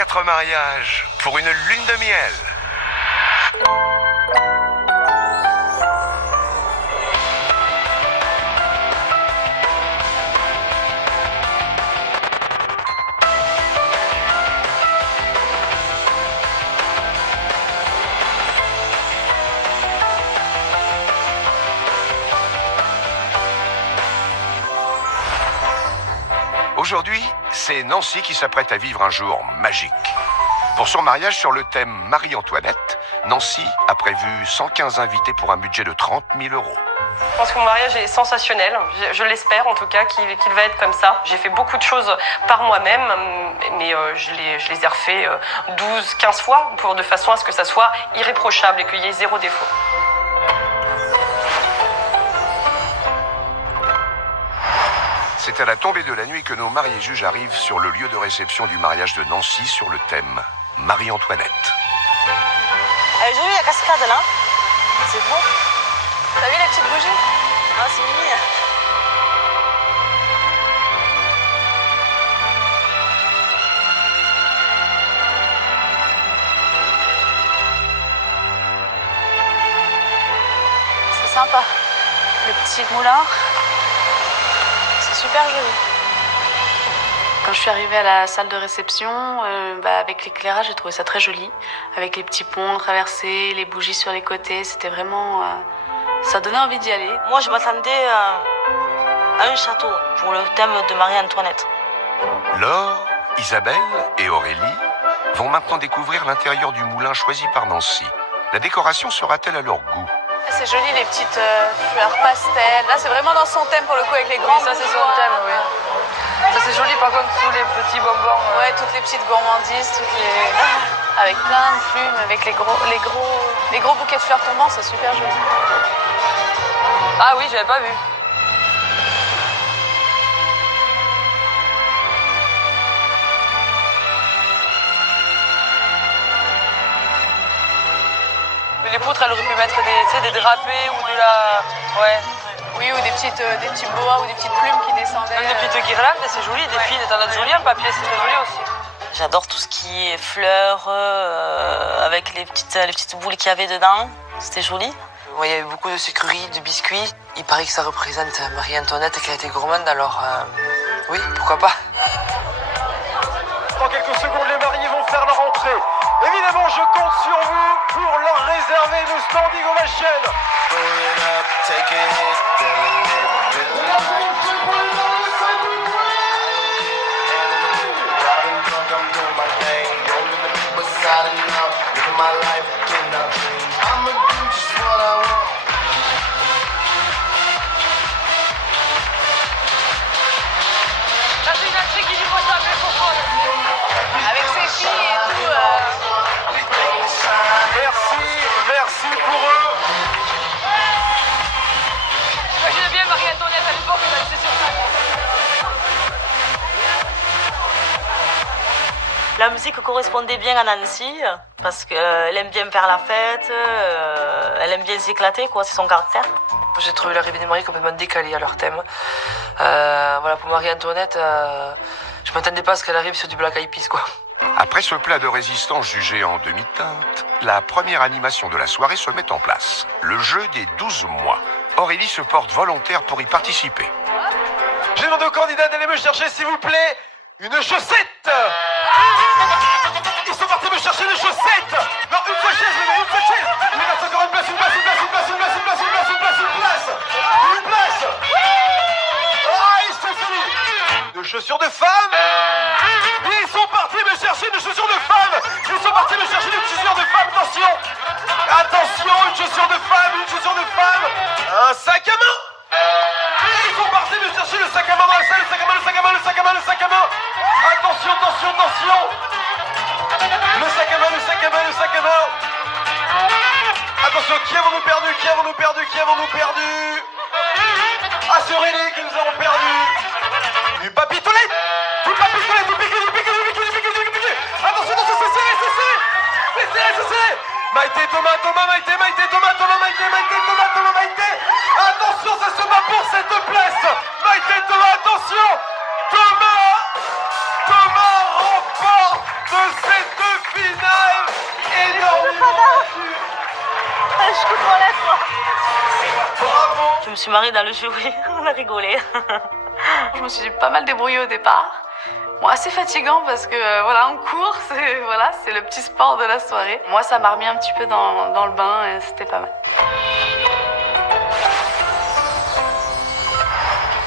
4 mariages pour une lune de miel. Aujourd'hui, c'est Nancy qui s'apprête à vivre un jour magique. Pour son mariage sur le thème Marie-Antoinette, Nancy a prévu 115 invités pour un budget de 30 000 €. Je pense que mon mariage est sensationnel. Je l'espère en tout cas qu'il va être comme ça. J'ai fait beaucoup de choses par moi-même, mais je les ai refait 12, 15 fois de façon à ce que ça soit irréprochable et qu'il y ait zéro défaut. C'est à la tombée de la nuit que nos mariés juges arrivent sur le lieu de réception du mariage de Nancy sur le thème Marie-Antoinette. Elle est jolie la cascade là. C'est beau. T'as vu la petite bougie? Ah, c'est mignon. C'est sympa. Le petit moulin. C'est super joli. Quand je suis arrivée à la salle de réception, avec l'éclairage, j'ai trouvé ça très joli. Avec les petits ponts traversés, les bougies sur les côtés, c'était vraiment... ça donnait envie d'y aller. Moi, je m'attendais à un château pour le thème de Marie-Antoinette. Laure, Isabelle et Aurélie vont maintenant découvrir l'intérieur du moulin choisi par Nancy. La décoration sera-t-elle à leur goût? C'est joli, les petites fleurs pastel. Là, c'est vraiment dans son thème pour le coup, avec les grands. Oui, ça c'est son thème, oui. Ça c'est joli par contre, tous les petits bonbons. Ouais, toutes les petites gourmandises, avec plein de plumes, avec les gros bouquets de fleurs tombants, c'est super joli. Ah oui, j'avais pas vu. Mais les poutres, elles auraient pu mettre des drapés ou de la... Ouais. Oui, ou des petits boas ou des petites plumes qui descendaient. Même des petites guirlandes, c'est joli, des fils, t'en as joli en papier, c'est très joli aussi. J'adore tout ce qui est fleurs, avec les petites boules qu'il y avait dedans. C'était joli. Moi, il y avait beaucoup de sucreries, de biscuits. Il paraît que ça représente Marie-Antoinette qui a été gourmande, alors oui, pourquoi pas. Dans quelques secondes, les mariés vont faire leur entrée. Évidemment, je compte sur vous pour leur réserver une standing ovation. Ça c'est une actrice qui lui pose un peu pour prendre. Avec ses filles et tout. Merci pour eux. J'imagine bien Marie-Antoinette à l'époque, elle c'est sur ça. La musique correspondait bien à Nancy, parce qu'elle aime bien faire la fête, elle aime bien s'éclater, quoi, c'est son caractère. J'ai trouvé l'arrivée des mariés complètement décalée à leur thème. Voilà, pour Marie-Antoinette, je m'attendais pas à ce qu'elle arrive sur du Black Eyed Peas, quoi. Après ce plat de résistance jugé en demi-teinte, la première animation de la soirée se met en place. Le jeu des 12 mois. Aurélie se porte volontaire pour y participer. Je demande aux candidats d'aller me chercher, s'il vous plaît, une chaussette. Ils sont partis me chercher une chaussette. Non, une seule chaise, une seule chaise. Il me reste encore une place. Ah, c'est fini. De chaussures de femme. Ils sont partis me chercher une chaussure de femme. Attention. Attention, une chaussure de femme. Un sac à main. Ils sont partis me chercher le sac à main dans la salle. Le sac à main. Attention. Le sac à main. Attention, qui avons-nous perdu? Ah, c'est Aurélie qui nous avons perdu. Du papier toilette. Du piqué. Attention, c'est serré. Maïté, Thomas. Attention, ça se bat pour cette place. Maïté, Thomas, attention. Thomas remporte de Je me suis mariée dans le jury, on a rigolé. Je me suis pas mal débrouillée au départ. Bon, assez fatigant parce que voilà, en cours, c'est le petit sport de la soirée. Moi, ça m'a remis un petit peu dans le bain et c'était pas mal.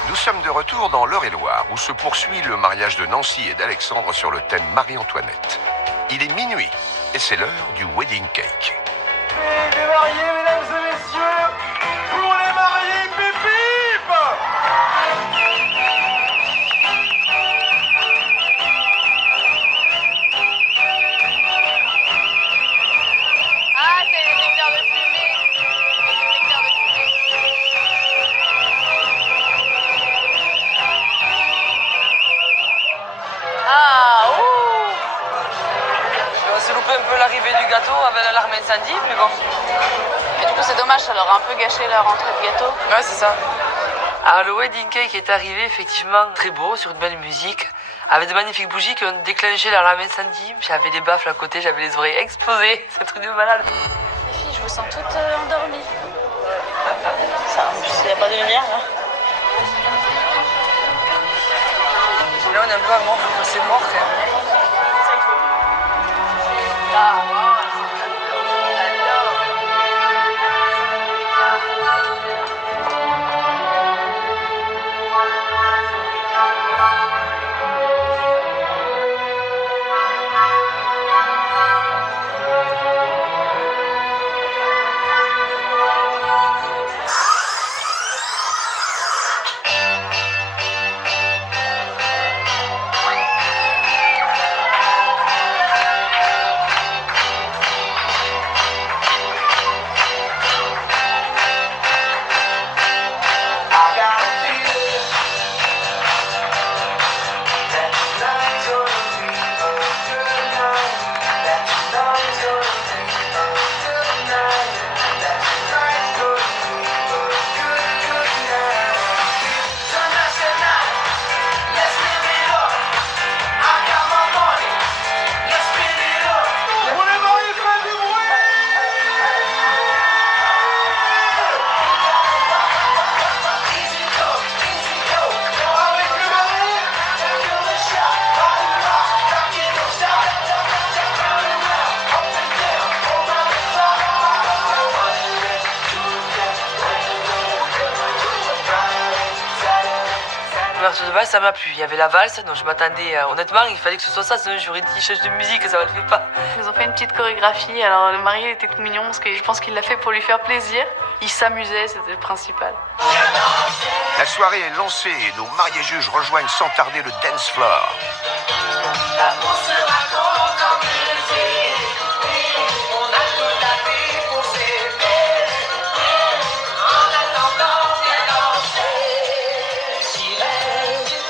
Nous sommes de retour dans l'Eure-et-Loire où se poursuit le mariage de Nancy et d'Alexandre sur le thème Marie-Antoinette. Il est minuit et c'est l'heure du wedding cake. Et les mariés, mesdames et messieurs, pour les mariés, pip pip. Ah, c'est les détecteurs de fumée. Les détecteurs de fumée. Ah, ouh! On s'est loupé un peu l'arrivée du gâteau avec l'alarme incendie, mais bon. Et du coup, c'est dommage, ça leur a un peu gâché leur entrée de gâteau. Ouais, c'est ça. Alors, le wedding cake est arrivé effectivement très beau, sur une belle musique, avec de magnifiques bougies qui ont déclenché l'alarme incendie. J'avais des baffles à côté, j'avais les oreilles explosées. C'est un truc de malade. Les filles, je vous sens toutes endormies. Ça, en plus, il n'y a pas de lumière. Hein. Là, on est un peu à mort, c'est mort quand même. Pour les mariés, faites du bruit. Avec les mariés. L'ouverture de bal, ça m'a plu. Il y avait la valse, donc je m'attendais. Honnêtement, il fallait que ce soit ça, sinon j'aurais dit change de musique, ça ne le fait pas. Ils ont fait une petite chorégraphie. Alors, le mari il était tout mignon parce que je pense qu'il l'a fait pour lui faire plaisir. Il s'amusait, c'était le principal. La soirée est lancée et nos mariés juges rejoignent sans tarder le dance floor.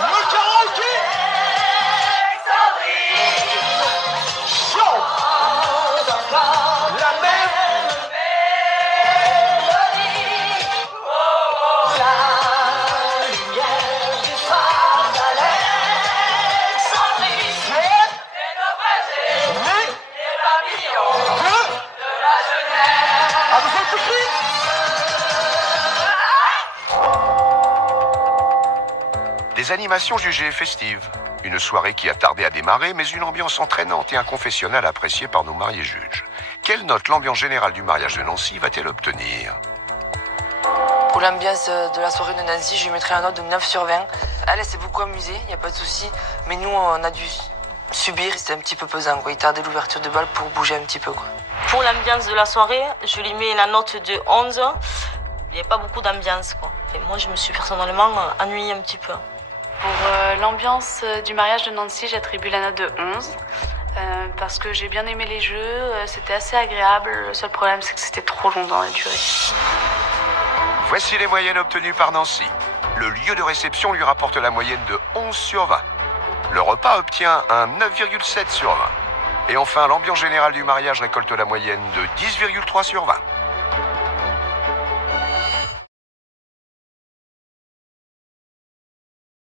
Le karaoké. Chaud. La même. Des animations jugées festives. Une soirée qui a tardé à démarrer, mais une ambiance entraînante et un confessionnal apprécié par nos mariés juges. Quelle note l'ambiance générale du mariage de Nancy va-t-elle obtenir? Pour l'ambiance de la soirée de Nancy, je lui mettrais un note de 9 sur 20. Elle s'est beaucoup amusée, il n'y a pas de souci. Mais nous, on a dû subir, c'était un petit peu pesant, quoi. Il tardait l'ouverture de bal pour bouger un petit peu, quoi. Pour l'ambiance de la soirée, je lui mets la note de 11. Il n'y a pas beaucoup d'ambiance, quoi. Et moi, je me suis personnellement ennuyée un petit peu. Pour l'ambiance du mariage de Nancy, j'attribue la note de 11. Parce que j'ai bien aimé les jeux, c'était assez agréable. Le seul problème, c'est que c'était trop long dans la durée. Voici les moyennes obtenues par Nancy. Le lieu de réception lui rapporte la moyenne de 11 sur 20. Le repas obtient un 9,7 sur 20. Et enfin, l'ambiance générale du mariage récolte la moyenne de 10,3 sur 20.